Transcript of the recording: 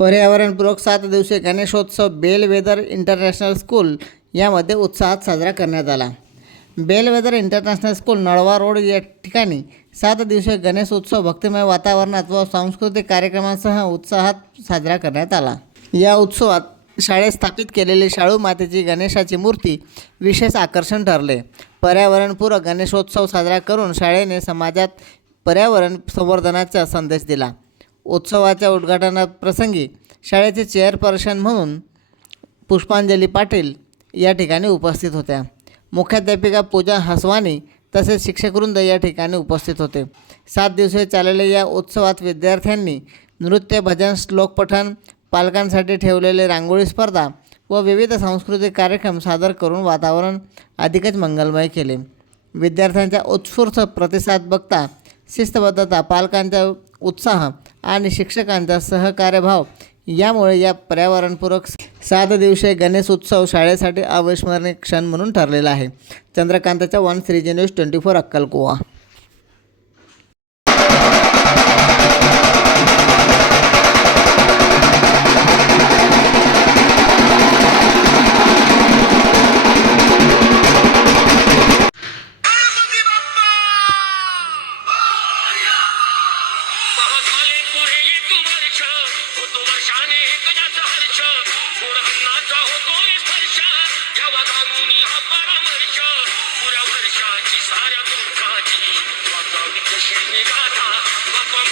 पर्यावरणपूरक सात दिवसीय गणेशोत्सव बेलवेदर इंटरनॅशनल स्कूल यामध्ये उत्साहात साजरा करण्यात आला. Bellwether international school Nalwa road या ठिकाणी सात दिवसीय गणेश उत्सव भक्तिमय वातावरणात व सांस्कृतिक कार्यक्रमांसह उत्साहात साजरा करण्यात आला. या उत्सवात शाळेत स्थापित केलेली शाळू मातेची गणेशाची मूर्ती विशेष आकर्षण ठरले. पर्यावरणपूरक गणेशोत्सव साजरा करून शाळेने समाजात पर्यावरण संवर्धनाचा संदेश दिला. उत्सवाच्या उद्घाटनाप्रसंगी शाळेचे चेअरपर्सन म्हणून पुष्पांजली पाटील या ठिकाणी उपस्थित होत्या. मुख्याध्यापिका पूजा हसवानी तसेच शिक्षकवृंद या ठिकाणी उपस्थित होते. सात दिवस चाललेल्या या उत्सवात विद्यार्थ्यांनी नृत्य भजन श्लोकपठन पालकांसाठी ठेवलेले रांगोळी स्पर्धा व विविध सांस्कृतिक कार्यक्रम सादर करून वातावरण अधिकच मंगलमय केले. विद्यार्थ्यांचा उत्स्फूर्त प्रतिसाद बघता शिस्तबद्धता पालकांचा उत्साह आणि शिक्षकांचा सहकार्यभाव. यामुळे या पर्यावरणपूरक सात दिवसीय गणेश उत्सव शाळेसाठी अविस्मरणीय क्षण म्हणून ठरलेला आहे. चंद्रकांताच्या one three news twenty four अक्कलकोवा. वर्ष होतो वर्षाने एकदाचा हर्ष. पुराणाचा होतो स्पर्श यावा घालून हा परामर्श. पुऱ्या वर्षाची साऱ्या दुःखाची वाचावी कशी निगाथा बाप्पा